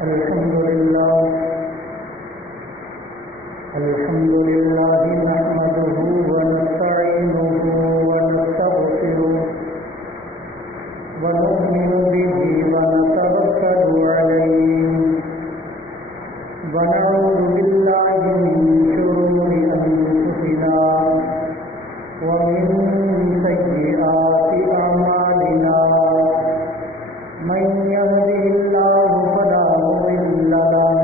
الحمد لله الحمد لله نحمده ونستعينه ونستغفره ونؤمن به ونتوكل عليه ونعوذ بالله من شرور أنفسنا ومن سيئات أعمالنا من يهده الله فلا مضل له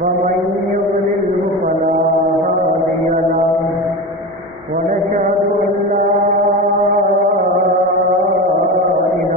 ومن يضلل فلا هادي له ونشهد أن لا إله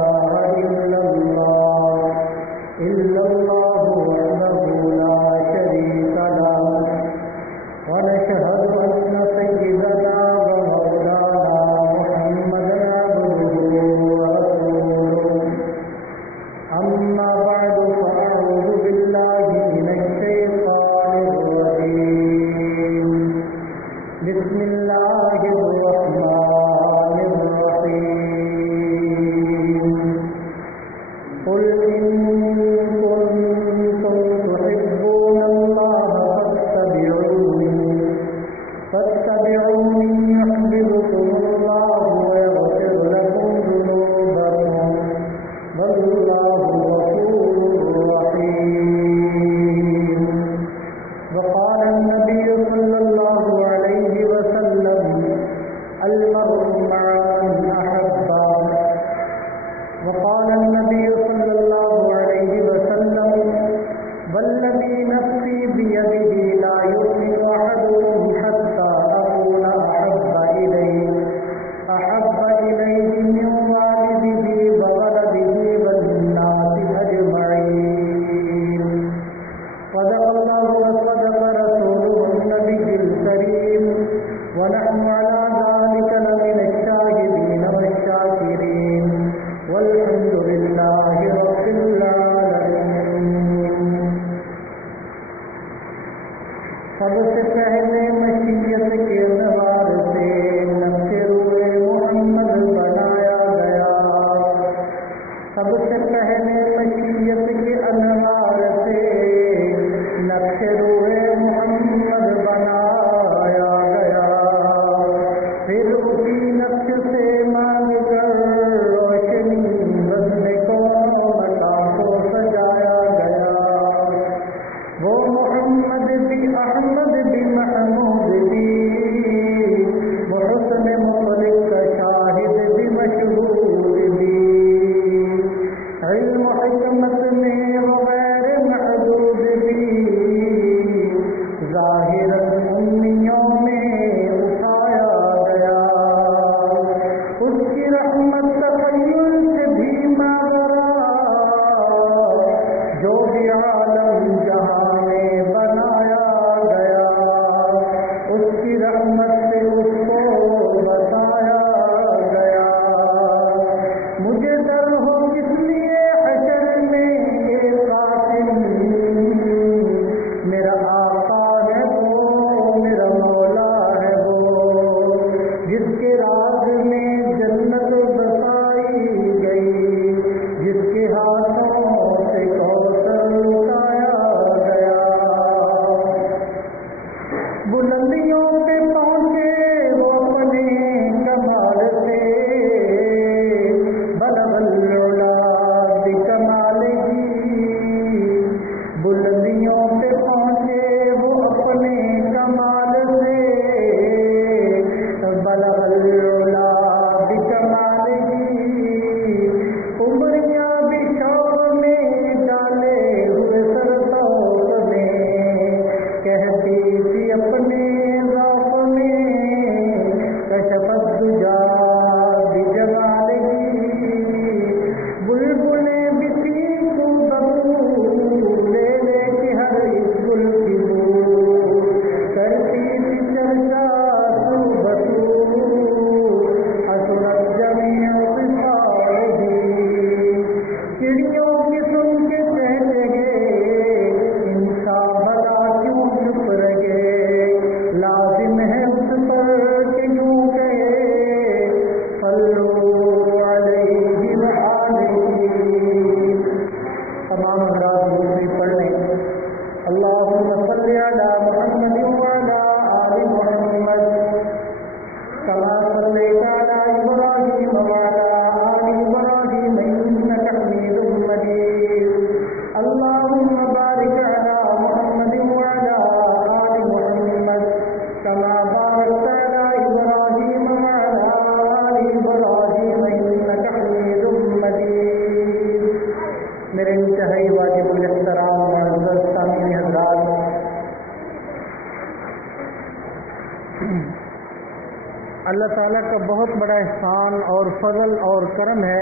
اللہ تعالیٰ کا بہت بڑا احسان اور فضل اور کرم ہے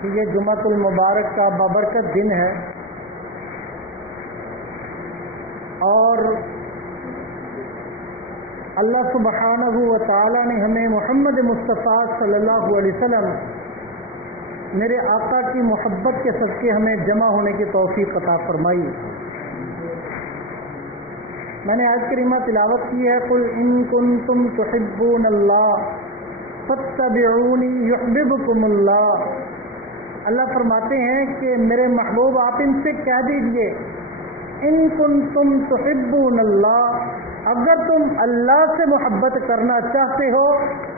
کہ یہ جمعۃ المبارک کا بابرکت دن ہے، اور اللہ سبحانہ و تعالیٰ نے ہمیں محمد مصطفیٰ صلی اللہ علیہ وسلم میرے آقا کی محبت کے صدقے ہمیں جمع ہونے کی توفیق عطا فرمائی۔ میں نے آیت کریمہ تلاوت کی ہے، قل ان کنتم تحبون اللہ فاتبعونی یحببکم اللہ۔ اللہ فرماتے ہیں کہ میرے محبوب آپ ان سے کہہ دیجئے، ان کنتم تحبون اللہ، اگر تم اللہ سے محبت کرنا چاہتے ہو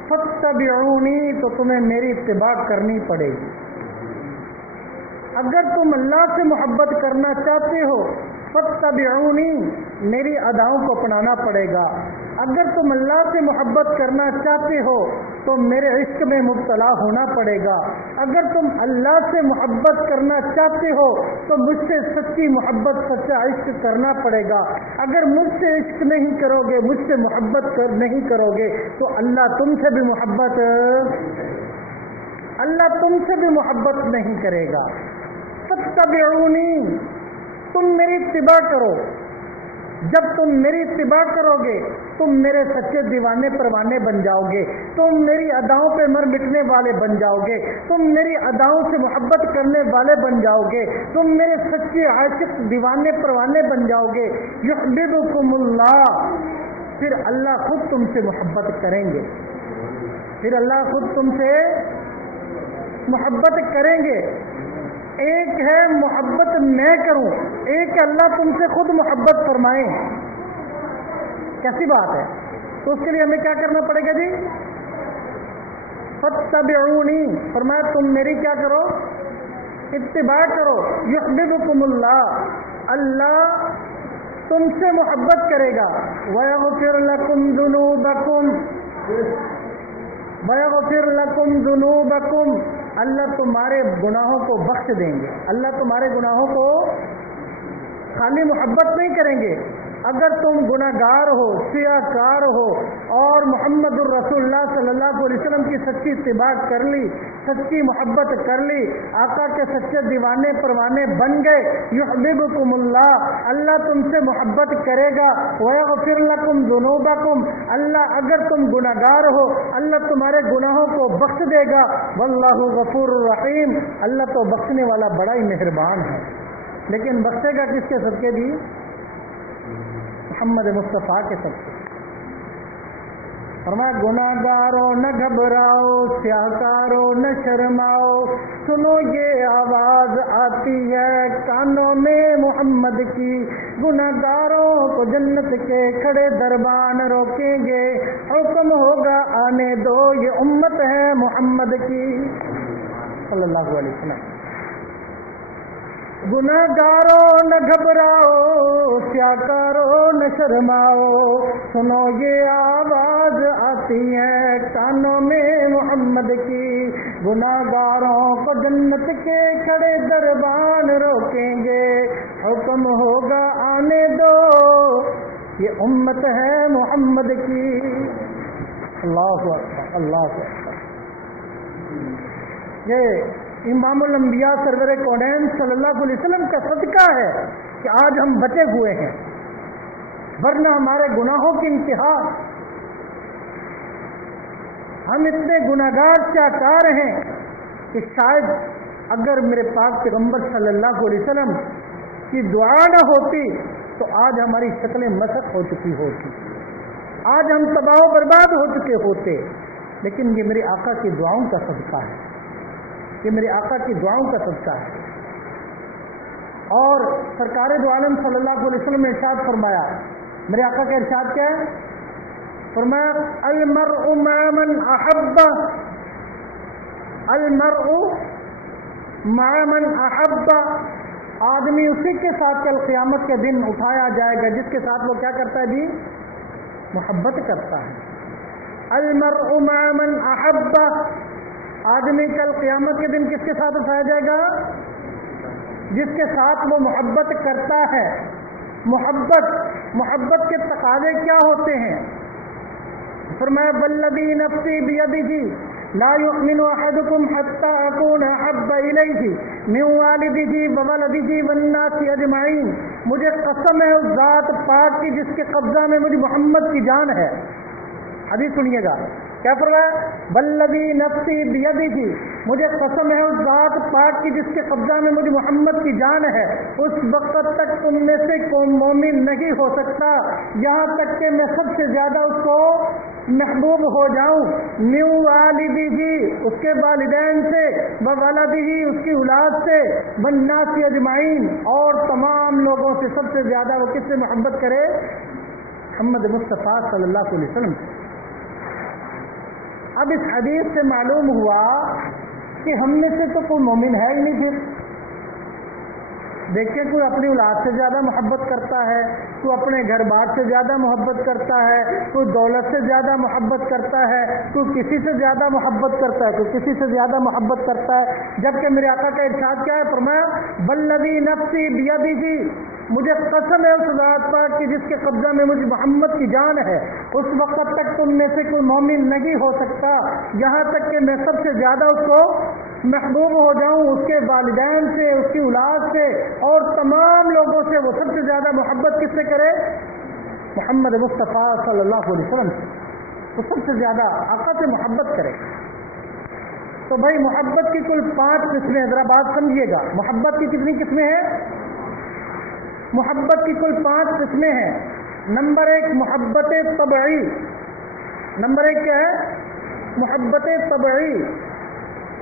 فاتبعونی، تو تمہیں میری اتباع کرنی پڑے گی۔ اگر تم اللہ سے محبت کرنا چاہتے ہو فاتبعونی، میری اداؤں کو اپنانا پڑے گا۔ اگر تم اللہ سے محبت کرنا چاہتے ہو تو میرے عشق میں مبتلا ہونا پڑے گا۔ اگر تم اللہ سے محبت کرنا چاہتے ہو تو مجھ سے سچی محبت، سچا عشق کرنا پڑے گا۔ اگر مجھ سے عشق نہیں کرو گے، مجھ سے محبت نہیں کرو گے تو اللہ تم سے بھی محبت نہیں کرے گا۔ فاتبعونی، تم میری اتباع کرو۔ جب تم میری اتباع کرو گے تم میرے سچے دیوانے پروانے بن جاؤ گے، تم میری اداؤں پہ مر مٹنے والے بن جاؤ گے، تم میری اداؤں سے محبت کرنے والے بن جاؤ گے، تم میرے سچے عاشق دیوانے پروانے بن جاؤ گے۔ یحببکم اللہ، پھر اللہ خود تم سے محبت کریں گے، پھر اللہ خود تم سے محبت کریں گے۔ ایک ہے محبت میں کروں، ایک اللہ تم سے خود محبت فرمائیں، کیسی بات ہے؟ تو اس کے لیے ہمیں کیا کرنا پڑے گا جی؟ فاتبعونی، فرمایا تم میری کیا کرو؟ اتباع کرو۔ یحببکم اللہ، اللہ تم سے محبت کرے گا۔ ویغفر لکم ذنوبکم، ویغفر لکم ذنوبکم، اللہ تمہارے گناہوں کو بخش دیں گے۔ اللہ تمہارے گناہوں کو خالی محبت نہیں کریں گے، اگر تم گناہگار ہو، سیاہ کار ہو اور محمد الرسول اللہ صلی اللہ علیہ وسلم کی سچی اتباع کر لی، سچی محبت کر لی، آقا کے سچے دیوانے پروانے بن گئے، یحببکم اللہ، اللہ تم سے محبت کرے گا۔ ویغفر لکم ذنوبکم، اللہ اگر تم گناہگار ہو اللہ تمہارے گناہوں کو بخش دے گا۔ واللہ غفور الرحیم، اللہ تو بخشنے والا بڑا ہی مہربان ہے۔ لیکن بخشے گا کس کے صدقے بھی؟ محمد مصطفیٰ کے صدقے۔ فرمایا گناہگاروں نہ گھبراؤ، سیاہکاروں نہ شرماؤ، سنو یہ آواز آتی ہے کانوں میں محمد کی، گناہگاروں کو جنت کے کھڑے دربان روکیں گے، حکم ہوگا آنے دو، یہ امت ہے محمد کی صلی اللہ علیہ وسلم۔ گناہگاروں نہ گھبراؤ، سیاہکاروں نہ شرماؤ، سنو یہ آواز آتی ہے کانوں میں محمد کی، گناہگاروں کو جنت کے کھڑے دربان روکیں گے، حکم ہوگا آنے دو، یہ امت ہے محمد کی۔ اللہ اکبر، اللہ اکبر۔ یہ امام الانبیاء سرور کونین صلی اللہ علیہ وسلم کا صدقہ ہے کہ آج ہم بچے ہوئے ہیں، ورنہ ہمارے گناہوں کی انتہا، ہم اتنے گناہگار کار ہیں کہ شاید اگر میرے پاک پیغمبر صلی اللہ علیہ وسلم کی دعا نہ ہوتی تو آج ہماری شکلیں مسخ ہو چکی ہوتی، آج ہم تباہ و برباد ہو چکے ہوتے، لیکن یہ میرے آقا کی دعاؤں کا صدقہ ہے، یہ میرے آقا کی دعاؤں کا صدقہ ہے۔ اور سرکار دو عالم صلی اللہ علیہ وسلم نے ارشاد فرمایا، میرے آقا کا ارشاد کیا ہے؟ فرمایا المرء مع من احب، المرء مع من احب، آدمی اسی کے ساتھ کل قیامت کے دن اٹھایا جائے گا جس کے ساتھ وہ کیا کرتا ہے جی؟ محبت کرتا ہے۔ المرء مع من احب، آدمی کل قیامت کے دن کس کے ساتھ اٹھایا جائے گا؟ جس کے ساتھ وہ محبت کرتا ہے۔ محبت کے تقاضے کیا ہوتے ہیں؟ फरमाया वल्लज़ी नफ़्सी बियदिही ला युमिनु अहदुकुम हत्ता अकून अहब्ब इलैहि मिन वालिदिही व वलदिही वन्नासि अजमईन। मुझे कसम है उस ज़ात पाक की जिसके कब्जा में मुझे मोहम्मद की जान है। हदीस सुनिएगा, क्या फरमाया? वल्लज़ी नफ़्सी बियदिही, मुझे कसम है उस ज़ात पाक की जिसके कब्जा में मुझे मोहम्मद की जान है, उस वक्त तक तुम में से कोई मोमिन नहीं हो सकता यहाँ तक कि मैं सबसे ज्यादा उसको महबूब हो जाऊं। मिन वालिदिही, उसके वालिदैन से, व वलदिही, उसकी औलाद से, वन्नासी अजमाइन, और तमाम लोगों से सबसे ज्यादा वो किससे मोहब्बत करे? मोहम्मद मुस्तफ़ा सल्लल्लाहु अलैहि वसल्लम। अब इस हदीस से मालूम हुआ कि हम में से तो कोई मोमिन है ही नहीं। फिर देखिए, कोई अपनी औलाद से ज़्यादा मोहब्बत करता है, कोई अपने घर बार से ज़्यादा मोहब्बत करता है, कोई दौलत से ज़्यादा मोहब्बत करता है, कोई किसी से ज़्यादा मोहब्बत करता है, कोई किसी से ज़्यादा मोहब्बत करता है। जबकि मेरे आका का इरशाद क्या है? फरमाया वल्लज़ी नफ़्सी बियदिही, मुझे कसम है उस ज़ात पाक की जिसके कब्जा में मुझे मोहम्मद की जान है, उस वक्त तक तुम में से कोई मोमिन नहीं हो सकता यहाँ तक कि मैं सबसे ज़्यादा उसको महबूब हो जाऊं, उसके वालिदैन से, उसकी औलाद से और तमाम लोगों से। वो सबसे ज़्यादा मोहब्बत किससे करे? मोहम्मद मुस्तफ़ा सल्लल्लाहु अलैहि वसल्लम से। वो सबसे ज़्यादा आका से मोहब्बत करे। तो भाई मोहब्बत की कुल 5 किस्में, ज़रा बात समझिएगा। मोहब्बत की कितनी किस्में हैं? मोहब्बत की कुल 5 किस्में हैं। नंबर 1 मोहब्बत तबई। नंबर 1 क्या है? मोहब्बत तबई।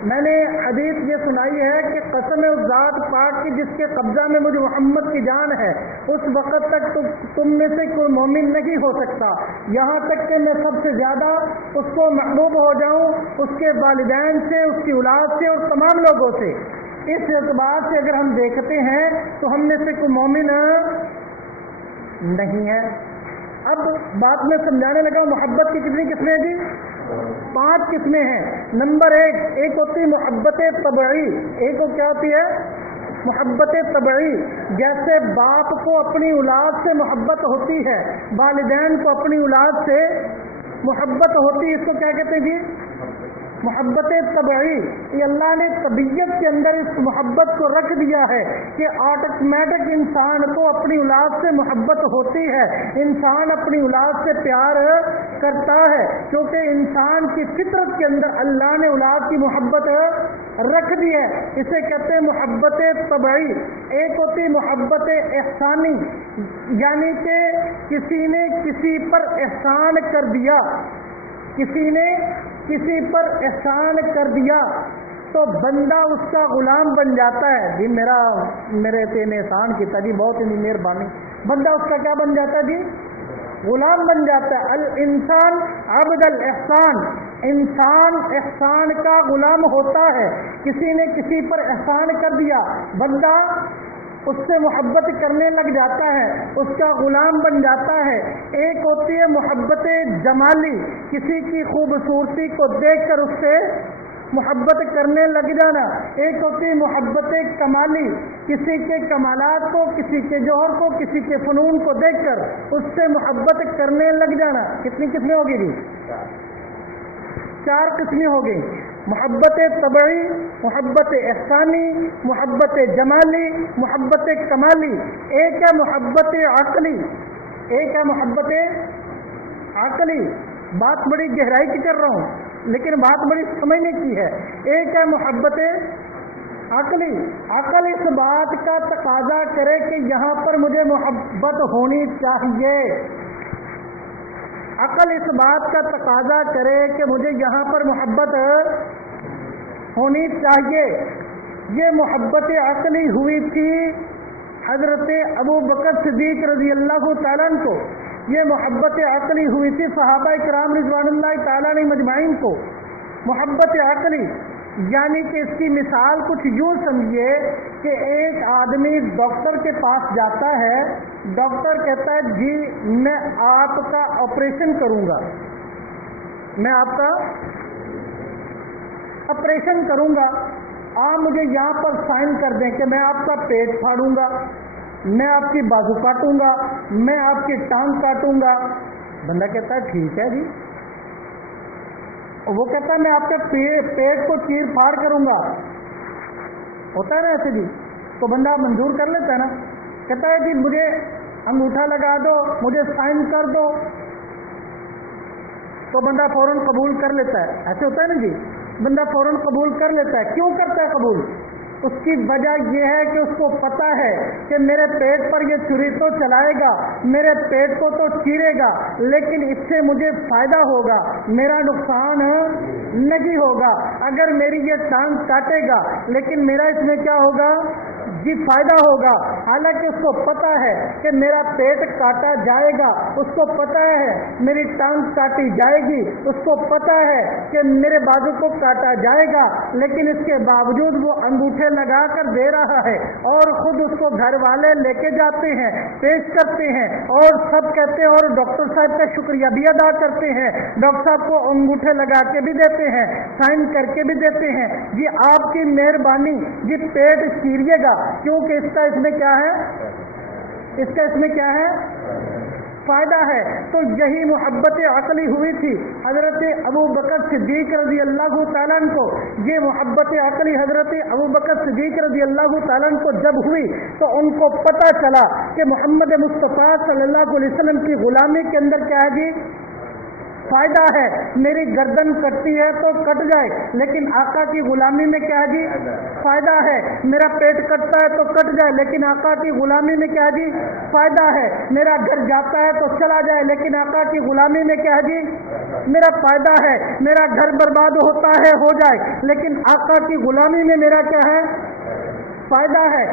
मैंने हदीस ये सुनाई है कि कसम है उस ज़ात पाक की जिसके कब्जा में मुझे मोहम्मद की जान है, उस वक़्त तक तुम में से कोई मोमिन नहीं हो सकता यहाँ तक कि मैं सबसे ज़्यादा उसको महबूब हो जाऊँ, उसके वालिदैन से, उसकी औलाद से और तमाम लोगों से। इस एतबार से अगर हम देखते हैं तो हम में से कोई मोमिन नहीं है। अब बात में समझाने लगा, मोहब्बत की कितनी किस्में हैं जी? 5 किस्में हैं। नंबर 1 होती है मोहब्बत तबई। एक को क्या होती है? मोहब्बत तबई। जैसे बाप को अपनी औलाद से मोहब्बत होती है, वालिदैन को अपनी औलाद से मोहब्बत होती है, इसको क्या कहते हैं जी? मोहब्बत तबई। ये अल्लाह ने तबीयत के अंदर इस मोहब्बत को रख दिया है कि ऑटोमेटिक इंसान को अपनी औलाद से मोहब्बत होती है, इंसान अपनी औलाद से प्यार करता है, क्योंकि इंसान की फितरत के अंदर अल्लाह ने औलाद की मोहब्बत रख दी है। इसे कहते हैं मोहब्बत तबई। एक होती है मोहब्बत एहसानी, यानी कि किसी ने किसी पर एहसान कर दिया, किसी ने किसी पर एहसान कर दिया तो बंदा उसका गुलाम बन जाता है। जी मेरे पे ने एहसान किया जी, बहुत ही मेहरबानी। बंदा उसका क्या बन जाता है जी? गुलाम बन जाता है। अल इंसान अब्दल एहसान, इंसान एहसान का गुलाम होता है। किसी ने किसी पर एहसान कर दिया, बंदा उससे मोहब्बत करने लग जाता है, उसका गुलाम बन जाता है। एक होती है मोहब्बत जमाली, किसी की खूबसूरती को देखकर उससे मोहब्बत करने लग जाना। एक होती है मोहब्बत कमाली, किसी के कमालात को, किसी के जौहर को, किसी के फनून को देखकर उससे मोहब्बत करने लग जाना। कितनी किस्में होगी जी? 4 किस्में हो गई। मोहब्बत तबई, मोहब्बत एहसानी, मोहब्बत जमाली, मोहब्बत कमाली। एक है मोहब्बत अकली, एक है मोहब्बत अकली। बात बड़ी गहराई की कर रहा हूँ, लेकिन बात बड़ी समझने की है। एक है मोहब्बत अकली। अकल इस बात का तकाजा करे कि यहाँ पर मुझे मोहब्बत होनी चाहिए। अकल इस बात का तकाजा करे कि मुझे यहाँ पर मोहब्बत होनी चाहिए। ये मोहब्बत अकली हुई थी हजरत अबू बकर सिद्दीक रजी अल्लाह तआला को। ये मोहब्बत अकली हुई थी सहाबा इकराम रिज़वानुल्लाह तआला अलैहिम अजमाइन को। मोहब्बत अकली यानी कि इसकी मिसाल कुछ यूँ समझिए कि एक आदमी डॉक्टर के पास जाता है, डॉक्टर कहता है जी मैं आपका ऑपरेशन करूँगा, मैं आपका ऑपरेशन करूँगा, आप मुझे यहाँ पर साइन कर दें कि मैं आपका पेट फाड़ूंगा, मैं आपकी बाजू काटूंगा, मैं आपकी टांग काटूंगा। बंदा कहता है ठीक है जी, वो कहता है मैं आपके पेट को चीर फाड़ करूंगा, होता है ना ऐसे भी, तो बंदा मंजूर कर लेता है ना, कहता है कि मुझे अंगूठा लगा दो, मुझे साइन कर दो, तो बंदा फौरन कबूल कर लेता है। ऐसे होता है ना जी, बंदा फौरन कबूल कर लेता है। क्यों करता है कबूल? उसकी वजह यह है कि उसको पता है कि मेरे पेट पर ये छुरी तो चलाएगा, मेरे पेट को तो चीरेगा, लेकिन इससे मुझे फायदा होगा, मेरा नुकसान नहीं होगा। अगर मेरी ये टांग काटेगा, लेकिन मेरा इसमें क्या होगा जी, फायदा होगा। हालांकि उसको पता है कि मेरा पेट काटा जाएगा, उसको पता है मेरी टांग काटी जाएगी, उसको पता है कि मेरे बाजू को काटा जाएगा, लेकिन इसके बावजूद वो अंगूठे लगा कर दे रहा है और खुद उसको घर वाले लेके जाते हैं, पेश करते हैं और सब कहते हैं और डॉक्टर साहब का शुक्रिया भी अदा करते हैं। डॉक्टर साहब को अंगूठे लगा के भी देते हैं, साइन करके भी देते हैं, जी आपकी मेहरबानी, जी पेट चीरिएगा, क्योंकि इसका इसमें क्या है, इसका इसमें क्या है, फायदा है। तो यही मोहब्बत अकली हुई थी हजरत अबू बकर सिद्दीक रजी अल्लाह तआला अन्हु को। ये मोहब्बत अकली हजरत अबू बकर सिद्दीक रजी अल्लाह तआला अन्हु को जब हुई तो उनको पता चला कि मोहम्मद मुस्तफ़ा सल्लल्लाहु अलैहि वसल्लम की गुलामी के अंदर क्या है जी, फायदा है। मेरी गर्दन कटती है तो कट जाए, लेकिन आका की गुलामी में क्या है जी, फायदा है। मेरा पेट कटता है तो कट जाए, लेकिन आका की गुलामी में क्या है जी, फायदा है। मेरा घर जाता है तो चला जाए, लेकिन आका की गुलामी में क्या है जी, मेरा फायदा है। मेरा घर बर्बाद होता है हो जाए, लेकिन आका की गुलामी में मेरा क्या है, फायदा है।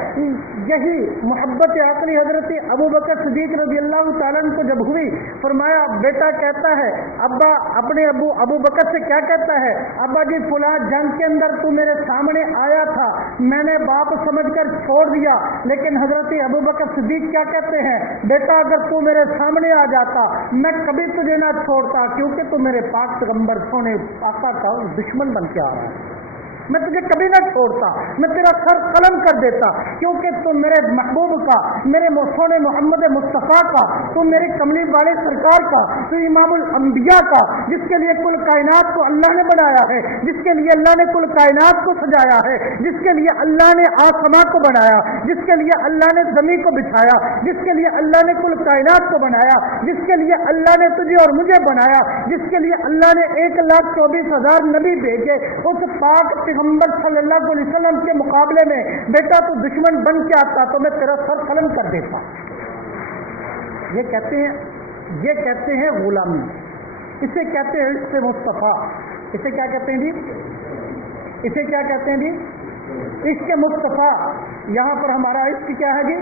यही मोहब्बत आखिरी हजरत अबू बकर सिद्दीक रज़ी अल्लाह तआला अन्हु को जब हुई, फरमाया, बेटा कहता है अब्बा अपने अबू बकर से क्या कहता है, अब्बा जी फुला जंग के अंदर तू मेरे सामने आया था, मैंने बाप समझकर छोड़ दिया, लेकिन हजरत अबू बकर सिद्दीक क्या कहते हैं, बेटा अगर तू मेरे सामने आ जाता मैं कभी तुझे ना छोड़ता, क्योंकि तू मेरे पाक पैगंबर सोने आका का दुश्मन बन के आ रहा है, मैं तुझे कभी ना छोड़ता, मैं तेरा सर कलम कर देता, क्योंकि तू मेरे महबूब का, मेरे सोने मोहम्मद मुस्तफ़ा का, तू मेरे कमली वाले सरकार का, तू इमामुल अंबिया का, जिसके लिए कुल कायनात को अल्लाह ने बनाया है, जिसके लिए अल्लाह ने कुल कायनात को सजाया है, जिसके लिए अल्लाह ने आसमां को बनाया, जिसके लिए अल्लाह ने ज़मीन को बिछाया, जिसके लिए अल्लाह ने कुल कायनात को बनाया, जिसके लिए अल्लाह ने तुझे और मुझे बनाया, जिसके लिए अल्लाह ने 1,24,000 नबी भेजे, उस पाक पैगंबर सल्लल्लाहु अलैहि वसल्लम के मुकाबले में बेटा तू दुश्मन बन के आता तो मैं तेरा सर कलम कर देता। ये कहते हैं गुलामी, इसे कहते हैं इश्क़ मुस्तफ़ा। इसे क्या कहते हैं जी, इसे क्या कहते हैं जी, इश्क़ मुस्तफ़ा। यहाँ पर हमारा इश्क़ क्या है जी,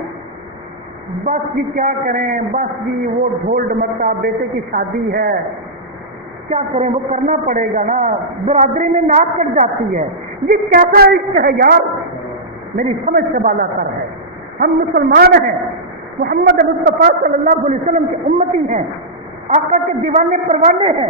बस जी क्या करें, बस जी वो ढोल ढमकता, बेटे की शादी है, क्या करें, वो करना पड़ेगा ना, बरादरी में नाक कट जाती है। ये कैसा इश्क है यार, मेरी समझ से बाला तर है। हम मुसलमान हैं, मोहम्मद मुस्तफ़ा सल्लल्लाहु अलैहि वसल्लम के उम्मती हैं, आका के दीवाने परवाने हैं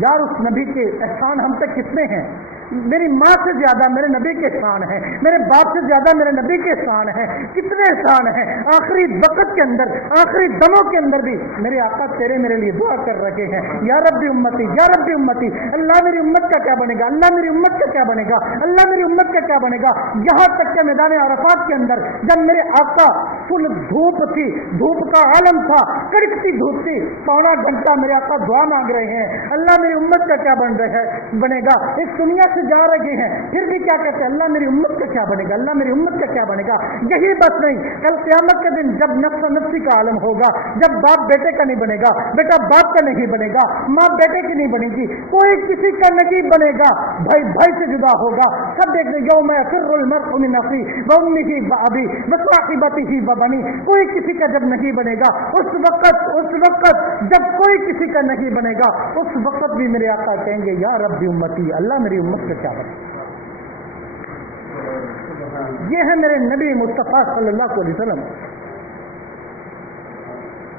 यार। उस नबी के एहसान हम तक कितने हैं, मेरी माँ से ज्यादा मेरे नबी के एहसान है, मेरे बाप से ज्यादा मेरे नबी के एहसान है, कितने एहसान है। आखिरी वक्त के अंदर, आखिरी दमों के अंदर भी मेरे आका तेरे मेरे लिए दुआ कर रहे हैं, या रब्बी उम्मती, या रब्बी उम्मती। अल्लाह मेरी उम्मत का क्या बनेगा, अल्लाह मेरी उम्मत का क्या बनेगा, अल्लाह मेरी उम्मत का क्या बनेगा। यहाँ तक के मैदान अरफात के अंदर जब मेरे आका, फुल धूप थी, धूप का आलम था, कड़कती धूप थी, पौना घंटा मेरे आका दुआ मांग रहे हैं, अल्लाह मेरी उम्मत का क्या बनेगा। इस दुनिया से जा रहे हैं, फिर भी क्या कहते हैं, अल्लाह मेरी उम्मत का क्या बनेगा, अल्लाह मेरी उम्मत का क्या बनेगा। यही बस नहीं, कल क़यामत के दिन जब नफ्स नफ्सी का आलम होगा, जब बाप बेटे का नहीं बनेगा, बेटा बाप का नहीं बनेगा, माँ बेटे की नहीं बनेगी, कोई किसी का नहीं बनेगा, भाई भाई से जुदा होगा। सब देख रहे, यौम यफ़िर्रुल मर्अु मिन अख़ीही व उम्मिही व अबीही व साहिबतिही व बनीही। कोई किसी का जब नहीं बनेगा, उस वक्त जब कोई किसी का नहीं बनेगा, उस वक्त भी मेरे आका कहेंगे, या रब्बी उम्मती, अल्लाह मेरी उम्मत का क्या बने। ये है मेरे नबी मुस्तफ़ा सल्लल्लाहु अलैहि वसल्लम।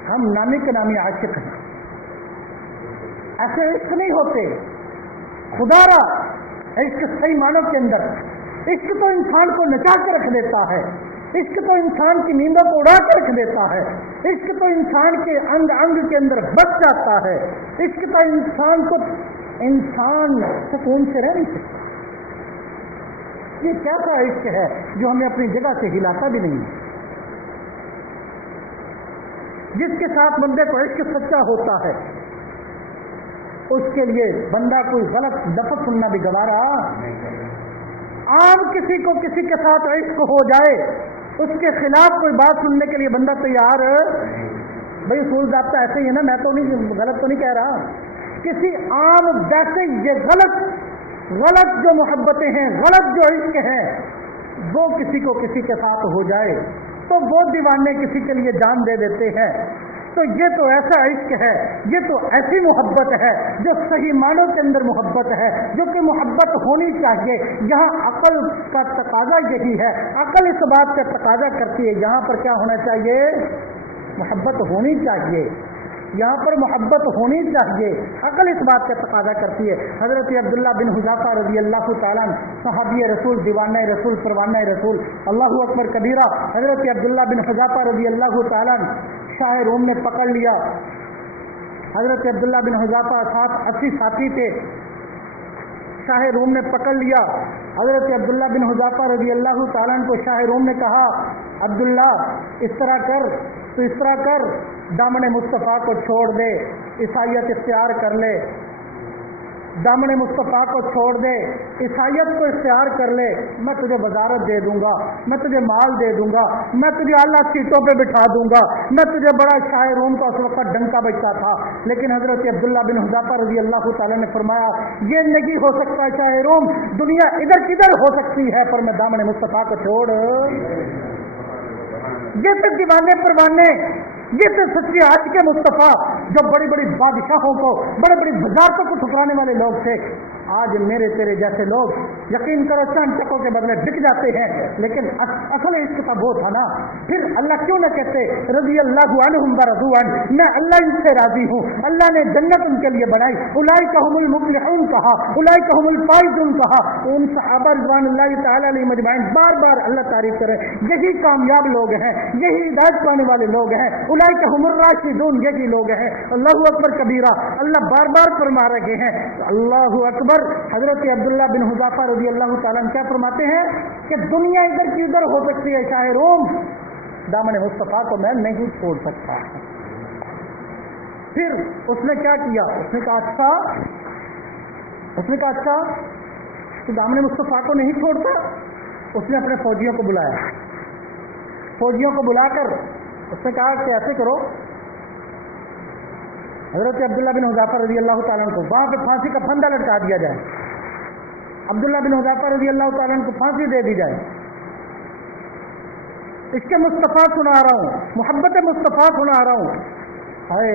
हम नामी के नामी आशिक हैं, ऐसे इश्क नहीं होते खुदारा। इश्क सही मानव के अंदर, इश्क तो इंसान को नचा के रख देता है, इश्क तो इंसान की नींदों को उड़ा कर रख देता है, इश्क तो इंसान के अंग अंग के अंदर बस जाता है, इश्क तो इंसान को इंसान सुकून से रह नहीं सकता। ये कैसा इश्क है जो हमें अपनी जगह से हिलाता भी नहीं है। जिसके साथ बंदे को इश्क सच्चा होता है उसके लिए बंदा कोई गलत लफ्ज़ सुनना भी गवारा। आम किसी को किसी के साथ इश्क हो जाए उसके खिलाफ कोई बात सुनने के लिए बंदा तैयार, भाई उसूल ज़ाब्ता ऐसे ही है ना, मैं तो नहीं गलत तो नहीं कह रहा। किसी आम वैसे ये गलत जो मोहब्बतें हैं, गलत जो इश्क है, वो किसी को किसी के साथ हो जाए तो वो दीवाने किसी के लिए जान दे देते हैं। तो ये तो ऐसा इश्क है, ये तो ऐसी मोहब्बत है जो सही मानों के अंदर मोहब्बत है, जो कि मोहब्बत होनी चाहिए। यहाँ अकल का तकाजा यही है, अकल इस बात का तकाजा करती है यहाँ पर क्या होना चाहिए, मोहब्बत होनी चाहिए, यहाँ पर मोहब्बत होनी चाहिए। अकल इस बात का तकाजा करती है। हज़रत अब्दुल्ला बिन हुज़ाफ़ा रज़ी अल्लाह तआला सहाबी रसूल, दीवाना रसूल, परवाना रसूल, अल्लाहु अकबर कबीरा। हज़रत अब्दुल्ला बिन हुज़ाफ़ा रज़ी अल्लाह तआला शाह रूम ने पकड़ लिया। हज़रत अब्दुल्ला बिन हुज़ाफ़ा साथ 80 साथी थे, शाह रूम ने पकड़ लिया। हज़रत अब्दुल्ला बिन हुज़ाफ़ा रज़ी अल्लाह तआला को शाह रूम ने कहा, अब्दुल्ला इस तरह कर, तो इस तरह कर, दामन मुस्तफ़ा को छोड़ दे, ईसाइयत इख्तियार कर ले, दामन मुस्तफ़ा को छोड़ दे, ईसाइयत को इख्तियार कर ले, मैं तुझे वजारत दे दूंगा, मैं तुझे माल दे दूंगा, मैं तुझे आला सीटों पे बिठा दूंगा, मैं तुझे बड़ा शाह रूम का उस वक्त डंका बजता था। लेकिन हज़रत अब्दुल्ला बिन हुज़ाफ़ा रज़ी अल्लाह तआला ने फरमाया, ये नहीं हो सकता शाह रूम, दुनिया इधर किधर हो सकती है, पर मैं दामन मुस्तफ़ा को छोड़। ये तो दीवाने परवाने, ये तो सच्चे आज के मुस्तफ़ा जो बड़ी बड़ी बादशाहों को, बड़े बड़ी वजारतों को ठुकराने वाले लोग थे, आज मेरे तेरे जैसे लोग यकीन करो चंद टकों के बदले बिक जाते हैं। लेकिन असल इश्क का वो था ना, फिर अल्लाह क्यों न कहते रज़ी अल्लाहु अन्हुम व रज़ू अन, मैं अल्लाह इनसे राजी हूँ, अल्लाह ने जन्नत उनके लिए बनाई, उलाइका हुमुल मुफ़्लिहून कहा, उलाइका हुमुल फाइज़ून कहा। उन सहाबा रिज़वानुल्लाहि तआला अलैहिम अजमाइन बार बार अल्लाह तारीफ करे, यही कामयाब लोग हैं, यही हिदायत पाने वाले लोग हैं, उलाइका हुमुर राशिदून, यही लोग हैं। अल्लाहु अकबर कबीरा, अल्लाह बार बार फरमा रहे हैं। अल्लाहु अकबर। हजरत अब्दुल्ला बिन हुज़ाफ़ा रज़ी अल्लाह तआला क्या फरमाते हैं कि दुनिया इधर की इधर हो सकती है, शाह रोम दामन मुस्तफ़ा को मैं नहीं छोड़ सकता। फिर उसने क्या किया, उसने कहा अच्छा तो दामन मुस्तफ़ा को नहीं छोड़ता। उसने अपने फौजियों को बुलाया, फौजियों को बुलाकर उसने कहा कि ऐसे करो, हज़रत अब्दुल्ला बिन हुज़ाफ़ा रज़ी अल्लाह तआला को वहाँ पे फांसी का फंदा लटका दिया जाए, अब्दुल्ला बिन हुज़ाफ़ा रज़ी अल्लाह तआला को फांसी दे दी जाए। इसके मुस्तफ़ा सुना रहा हूँ, मोहब्बत मुस्तफ़ा सुना रहा हूँ। हाय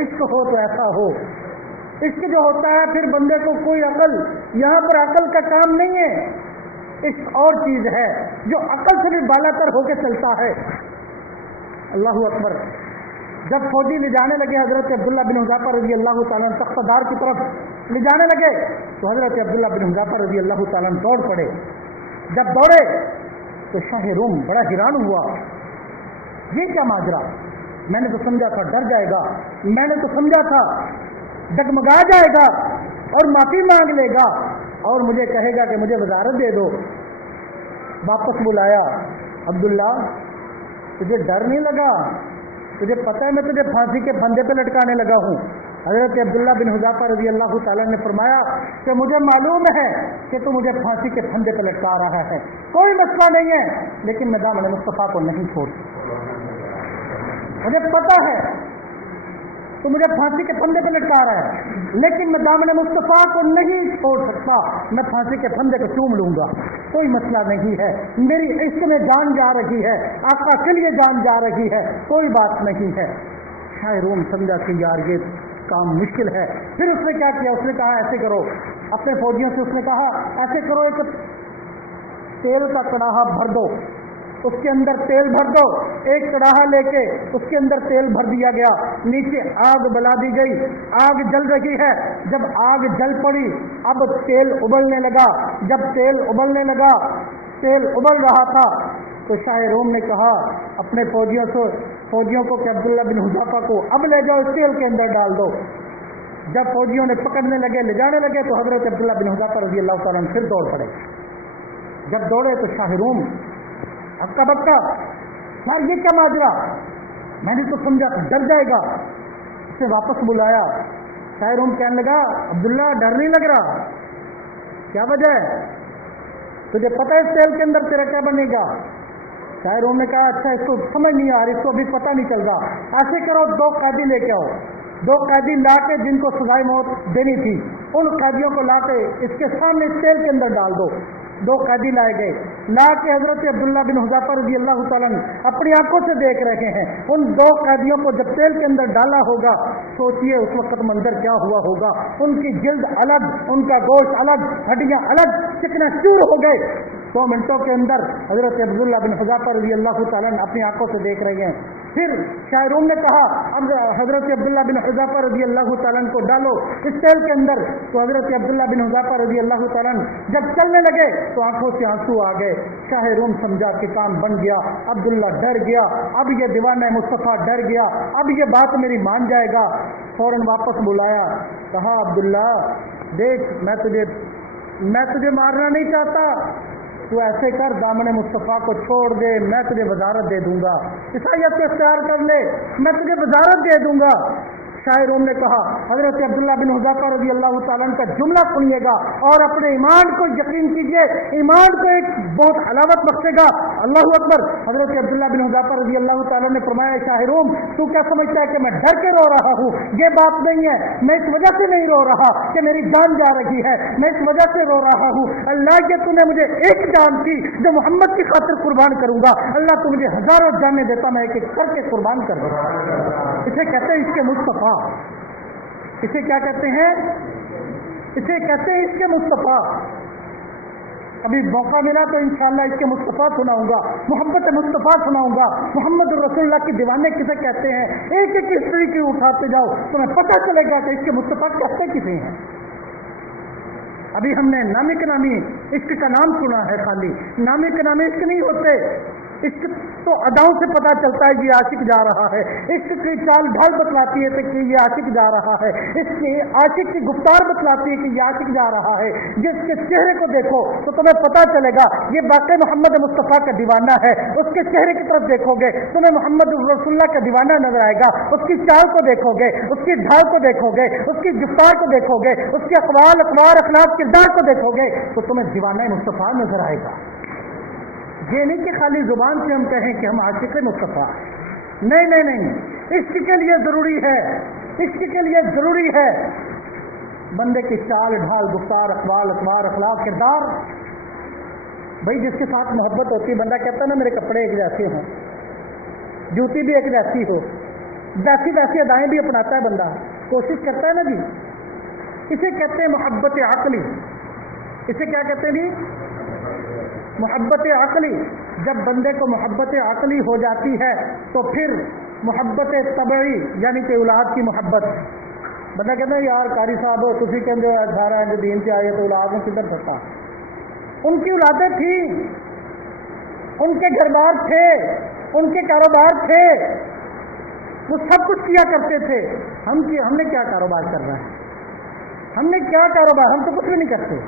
इश्क हो तो ऐसा हो, इश्क जो होता है फिर बंदे को कोई अकल, यहाँ पर अकल का काम नहीं है, इश्क और चीज़ है जो अकल से भी बालातर होकर चलता है। अल्लाहु अकबर। जब फौजी ले जाने लगे हज़रत अब्दुल्ला बिन हुज़ाफ़ा रज़ी अल्लाह तआला तख्तादार की तरफ ले जाने लगे, तो हज़रत अब्दुल्ला बिन हुज़ाफ़ा रज़ी अल्लाह तआला दौड़ पड़े। जब दौड़े तो शाह रूम बड़ा हैरान हुआ, ये क्या माजरा, मैंने तो समझा था डर जाएगा, मैंने तो समझा था डगमगा जाएगा और माफ़ी मांग लेगा और मुझे कहेगा कि मुझे वज़ारत दे दो। वापस बुलाया, अब्दुल्ला तुझे डर नहीं लगा, तुझे पता है मैं तुझे फांसी के फंदे पे लटकाने लगा हूँ। हज़रत अब्दुल्ला बिन हुज़ाफ़ा रज़ी अल्लाह तआला ने फरमाया कि मुझे मालूम है कि तू मुझे फांसी के फंदे पे लटका रहा है, कोई मसला नहीं है, लेकिन मैं दामन मुस्तफ़ा को नहीं छोड़ सकता। मुझे पता है तो मुझे फांसी के फंदे पे लटका रहा है, लेकिन मैं दामन मुस्तफ़ा को नहीं छोड़ सकता। मैं फांसी के फंदे को चूम लूंगा, कोई मसला नहीं है, मेरी इश्क में जान जा रही है, आका के लिए जान जा रही है, कोई बात नहीं है। शाह रूम समझा कि यार ये काम मुश्किल है। फिर उसने क्या किया, उसने कहा ऐसे करो, अपने फौजियों से उसने कहा ऐसे करो, एक तेल का कड़ाहा भर दो, उसके अंदर तेल भर दो। एक कड़ाहा लेके उसके अंदर तेल भर दिया गया, नीचे आग बला दी गई, आग जल रही है। जब आग जल पड़ी अब तेल उबलने लगा, जब तेल उबलने लगा, तेल उबल रहा था, तो शाह रूम ने कहा अपने फौजियों को कि अब्दुल्ला बिन हुज़ाफ़ा को अब ले जाओ, इस तेल के अंदर डाल दो। जब फौजियों ने पकड़ने लगे, ले जाने लगे, तो हजरत अब्दुल्ला बिन हुज़ाफा रज़ी अल्लाह तआला अन्हु फिर दौड़ पड़े। जब दौड़े तो शाह रूम हक्का बक्का, यार ये क्या माजरा, मैंने तो समझा था डर जाएगा। उसे वापस बुलाया। शाह रूम कहने लगा, अब्दुल्ला डर नहीं लग रहा, क्या वजह है, तुझे पता है इस तेल के अंदर तेरा क्या बनेगा? शाह रूम ने कहा, अच्छा इसको समझ नहीं आ रही, इसको अभी पता नहीं चल रहा, ऐसे करो 2 कैदी लेके आओ, 2 कैदी ला के जिनको सजाए मौत देनी थी उन कैदियों को ला के इसके सामने तेल के अंदर डाल दो। 2 कैदी लाए गए, ला के हजरत अब्दुल्ला बिन हुज़ाफा रज़ी अल्लाह तआला अपनी आंखों से देख रहे हैं। उन 2 कैदियों को जब तेल के अंदर डाला होगा, सोचिए उस वक्त मंजर क्या हुआ होगा। उनकी जिल्द अलग, उनका गोश्त अलग, हड्डियां अलग, चिकना चूर हो गए। 2 मिनटों के अंदर हजरत अब्दुल्ला बिन हुज़ाफा रज़ी अल्लाह तआला अपनी आंखों से देख रहे हैं। फिर शाह रूम ने कहा, अब हजरत अब्दुल्ला बिन हुज़ाफा रज़ी अल्लाह तआला को डालो इस तेल के अंदर। तो हजरत अब्दुल्ला बिन हुज़ाफा रज़ी अल्लाह तआला जब चलने लगे तो आंखों से आंसू आ गए। शाह रूम समझा कि काम बन गया, अब्दुल्ला डर गया, अब ये दीवाना मुस्तफ़ा डर गया, अब ये बात मेरी मान जाएगा। फौरन वापस बुलाया, कहा, अब्दुल्ला देख, मैं तुझे मारना नहीं चाहता, तू ऐसे कर, दामने मुस्तफ़ा को छोड़ दे, मैं तुझे वजारत दे दूंगा, ईसाईयत को इख्तियार कर ले, मैं तुझे वजारत दे दूंगा। शाह रूम ने कहा, हजरत अब्दुल्ला बिन हुज़ाफा रज़ी अल्लाह तआला का जुमला सुनिएगा और अपने ईमान को यकीन कीजिए, ईमान को एक बहुत हलावत बख्शेगा। अल्लाह अकबर। हजरत अब्दुल्ला बिन हुज़ाफा रज़ी अल्लाह तआला ने फरमाया, शाह रूम तू क्या समझता है कि मैं डर के रो रहा हूँ? ये बात नहीं है, मैं इस वजह से नहीं रो रहा कि मेरी जान जा रही है, मैं इस वजह से रो रहा हूँ, अल्लाह के तूने मुझे एक जान दी जो मोहम्मद की खातिर कुर्बान करूंगा, अल्लाह तू मुझे हजारों जानें देता, मैं एक एक करके कुर्बान कर दूंगा। इसे कहते हैं इसके मुस्तफा। इसे क्या कहते हैं? इसे कहते हैं इसके मुस्तफा। अभी मौका मिला तो इंशाअल्लाह इसके मुस्तफा सुनाऊंगा, मोहब्बत मुस्तफा सुनाऊंगा, मोहम्मद रसूलुल्लाह के दीवाने किसे कहते हैं। एक एक हिस्ट्री की उठाते जाओ तुम्हें पता चलेगा कि इसके मुस्तफा कहते किसे हैं। अभी हमने नामी के नामी इश्क का नाम सुना है, खाली नामी के नामी इश्क नहीं होते। इश्क तो अदाओं से पता चलता है कि ये आशिक जा रहा है, इश्क की चाल ढाल बतलाती है कि ये आशिक जा रहा है, इसकी आशिक की गुफ्तार बतलाती है कि ये आशिक जा रहा है। जिसके चेहरे को देखो तो तुम्हें पता चलेगा ये वाकई मोहम्मद मुस्तफ़ा का दीवाना है। उसके चेहरे की तरफ देखोगे तुम्हें मोहम्मद रसूलुल्लाह का दीवाना नजर आएगा। उसकी चाल को देखोगे, उसकी ढाल को देखोगे, उसकी गुफ्तार को देखोगे, उसके अक़वाल अख़बार अखलाक किरदार को देखोगे तो तुम्हें दीवाना मुस्तफ़ा नजर आएगा। ये नहीं कि खाली जुबान से हम कहें कि हम आशिक मुस्तफ़ा, नहीं नहीं नहीं, इश्क के लिए जरूरी है, इश्क के लिए जरूरी है बंदे की चाल ढाल गुफ्तार अक़वाल अख़बार अखलाक किरदार। भाई जिसके साथ मोहब्बत होती है बंदा कहता है ना मेरे कपड़े एक जैसे हों, जूती भी एक जैसी हो, वैसी वैसी अदाएं भी अपनाता है बंदा, कोशिश करता है ना जी। इसे कहते हैं मोहब्बत अक़ली। इसे क्या कहते हैं जी? मोहब्बत अक़ली। जब बंदे को मोहब्बत अक़ली हो जाती है तो फिर मोहब्बत तबई यानी कि औलाद की मोहब्बत। बंदा कहता है यार कारी साहब हो तुसी कहते सारा दीन से आए तो औलाद में किधर सकता। उनकी औलादें थी, उनके घर बार थे, उनके कारोबार थे, वो सब कुछ किया करते थे। हमने क्या कारोबार करना है? हमने क्या कारोबार, हम तो कुछ भी नहीं करते।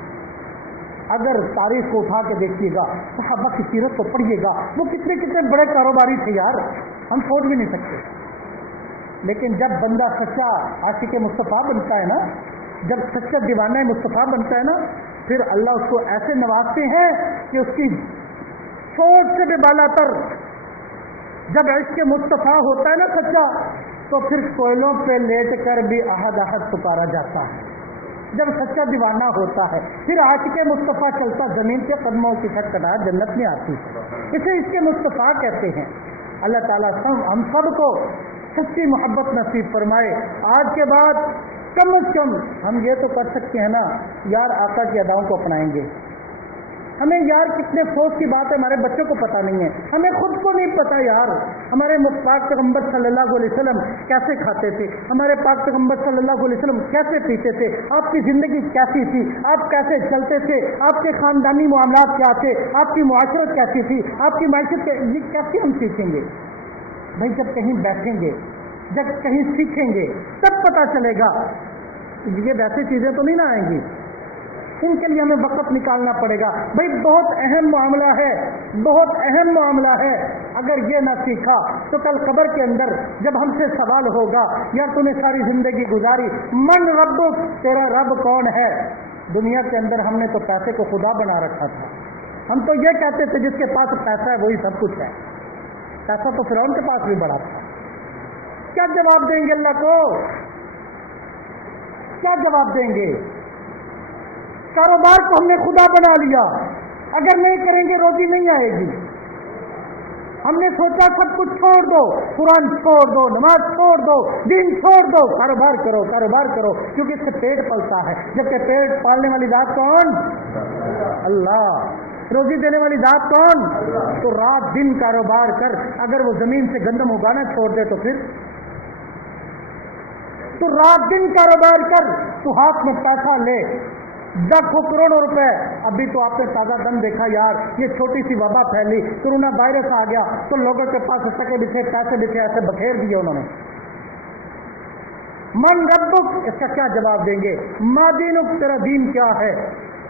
अगर तारीख को उठा के देखिएगा, सहाबा की सीरत को पढ़िएगा, वो कितने कितने बड़े कारोबारी थे यार, हम सोच भी नहीं सकते। लेकिन जब बंदा सच्चा आशिक मुस्तफ़ा बनता है ना, जब सच्चा दीवाना मुस्तफ़ा बनता है ना, फिर अल्लाह उसको ऐसे नवाजते हैं कि उसकी सोच से भी बालातर। जब इश्क़ मुस्तफ़ा होता है ना सच्चा, तो फिर कोयलों पे लेट कर भी अहद अहद पुकारा जाता है। जब सच्चा दीवाना होता है फिर आशिक मुस्तफ़ा चलता जमीन के कदमों की खटखटाहट जन्नत में आती है। इसे इसके मुस्तफ़ा कहते हैं। अल्लाह ताला हम सब को सच्ची मोहब्बत नसीब फरमाए। आज के बाद कम से कम हम ये तो कर सकते हैं ना यार, आका की अदाओं को अपनाएंगे। हमें यार कितने अफसोस की बात है, हमारे बच्चों को पता नहीं है, हमें खुद को नहीं पता यार हमारे पाक पैगंबर सल्लल्लाहु अलैहि वसल्लम कैसे खाते थे, हमारे पाक पैगंबर सल्लल्लाहु अलैहि वसल्लम कैसे पीते थे, आपकी ज़िंदगी कैसी थी, आप कैसे चलते थे, आपके ख़ानदानी मामलात क्या थे, आपकी मुआशरत कैसी थी, आपकी मैशत ये कैसे हम सीखेंगे? भाई जब कहीं बैठेंगे, जब कहीं सीखेंगे तब पता चलेगा। یہ ویسی چیزیں تو نہیں نہ آئیں گی، ان کے لیے ہمیں وقت نکالنا پڑے گا۔ بھائی بہت اہم معاملہ ہے، بہت اہم معاملہ ہے۔ اگر یہ نہ سیکھا تو کل قبر کے اندر جب ہم سے سوال ہوگا، یا تو نے ساری زندگی گزاری، من ربک، تیرا رب کون ہے؟ دنیا کے اندر ہم نے تو پیسے کو خدا بنا رکھا تھا، ہم تو یہ کہتے تھے جس کے پاس پیسہ ہے وہی سب کچھ ہے۔ پیسہ تو فرعون کے پاس بھی بڑا تھا۔ کیا جواب دیں گے اللہ کو؟ کیا جواب دیں گے؟ کاروبار کو ہم نے خدا بنا لیا، اگر نہیں کریں گے روزی نہیں آئے گی۔ ہم نے سوچا سب کچھ چھوڑ دو، قرآن چھوڑ دو، نماز چھوڑ دو، دین چھوڑ دو، کاروبار کرو، کاروبار کرو، کیونکہ اس سے پیٹ پلتا ہے، جبکہ پیٹ پالنے والی ذات کون؟ اللہ۔ روزی دینے والی ذات کون؟ تو رات دن کاروبار کر، اگر وہ زمین سے گندم اگانا چھوڑ دے تو پھر تو رات دن کاروبار کر، تو ہاتھ میں پیسہ لے، لاکھوں کروڑوں روپے۔ ابھی تو آپ نے تازہ دم دیکھا یار، یہ چھوٹی سی وبا پھیلی، کورونا وائرس آ گیا تو لوگوں کے پاس ٹکے بکھے پیسے بکھے ایسے بکھیر دیے انہوں نے۔ من ربک، اس کا کیا جواب دیں گے؟ ما دینک، تیرا دین کیا ہے؟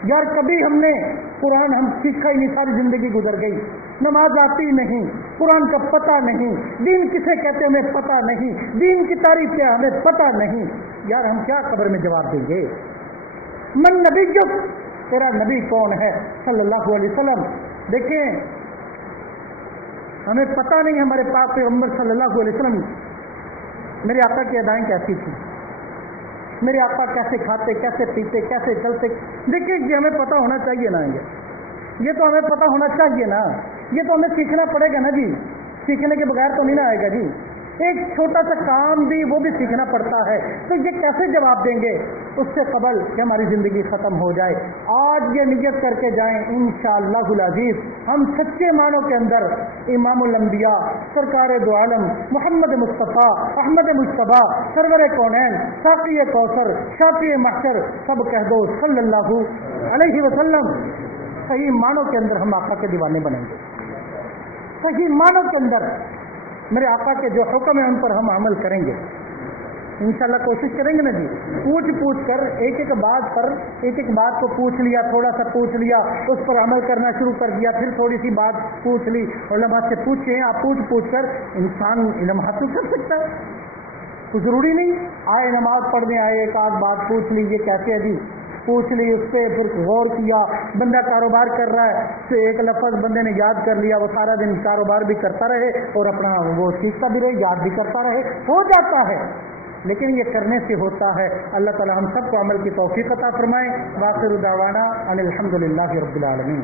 یار کبھی ہم نے قرآن ہم سیکھا ہی نہیں، ساری زندگی گزر گئی، نماز آتی نہیں، قرآن کا پتہ نہیں، دین کسے کہتے ہمیں پتہ نہیں، دین کی تعریف کیا ہمیں پتہ نہیں، یار ہم کیا قبر میں جواب دیں گے؟ من نبیک، تیرا نبی کون ہے صلی اللہ علیہ وسلم؟ دیکھیں ہمیں پتہ نہیں ہمارے پاک پیغمبر صلی اللہ علیہ وسلم میرے آقا کی ادائیں کیسی تھیں، میرے آقا کیسے کھاتے، کیسے پیتے، کیسے چلتے۔ دیکھیں یہ ہمیں پتہ ہونا چاہیے نا، یہ تو ہمیں پتہ ہونا چاہیے نا، یہ تو ہمیں سیکھنا پڑے گا نا جی، سیکھنے کے بغیر تو نہیں نہ آئے گا جی، ایک چھوٹا سا کام بھی وہ بھی سیکھنا پڑتا ہے، تو یہ کیسے جواب دیں گے اس سے قبل کہ ہماری زندگی ختم ہو جائے؟ آج یہ نیت کر کے جائیں انشاءاللہ العزیز، ہم سچے معنوں کے اندر امام الانبیاء، سرکار دو عالم محمد مصطفیٰ احمد مجتبیٰ، سرور کونین، ساقی کوثر، شافی محشر، سب کہہ دو صلی اللہ علیہ وسلم۔ صحیح معنوں کے اندر ہم آقا کے دیوانے بنیں گے، صحیح معنوں کے اندر میرے آقا کے جو حکم ہے ان پر ہم عمل کریں گے انشاءاللہ، کوشش کریں گے نا جی، پوچھ کر ایک ایک بات کو پوچھ لیا، تھوڑا سا پوچھ لیا، اس پر عمل کرنا شروع کر دیا، پھر تھوڑی سی بات پوچھ لی، علماء سے پوچھیں، آپ پوچھ کر انسان علم حاصل کر سکتا ہے۔ تو ضروری نہیں آئے نماز پڑھنے آئے ایک آدھ بات پوچھ لی، یہ کیسے ہے جی، پوچھ لی، اس پہ پھر غور کیا، بندہ کاروبار کر رہا ہے تو ایک لفظ بندے نے یاد کر لیا، وہ سارا دن کاروبار بھی کرتا رہے اور اپنا وہ سیکھتا بھی رہے، یاد بھی کرتا رہے، ہو جاتا ہے، لیکن یہ کرنے سے ہوتا ہے۔ اللہ تعالی ہم سب کو عمل کی توفیق عطا فرمائے۔ وآخر دعوانا ان الحمد للہ رب العالمین۔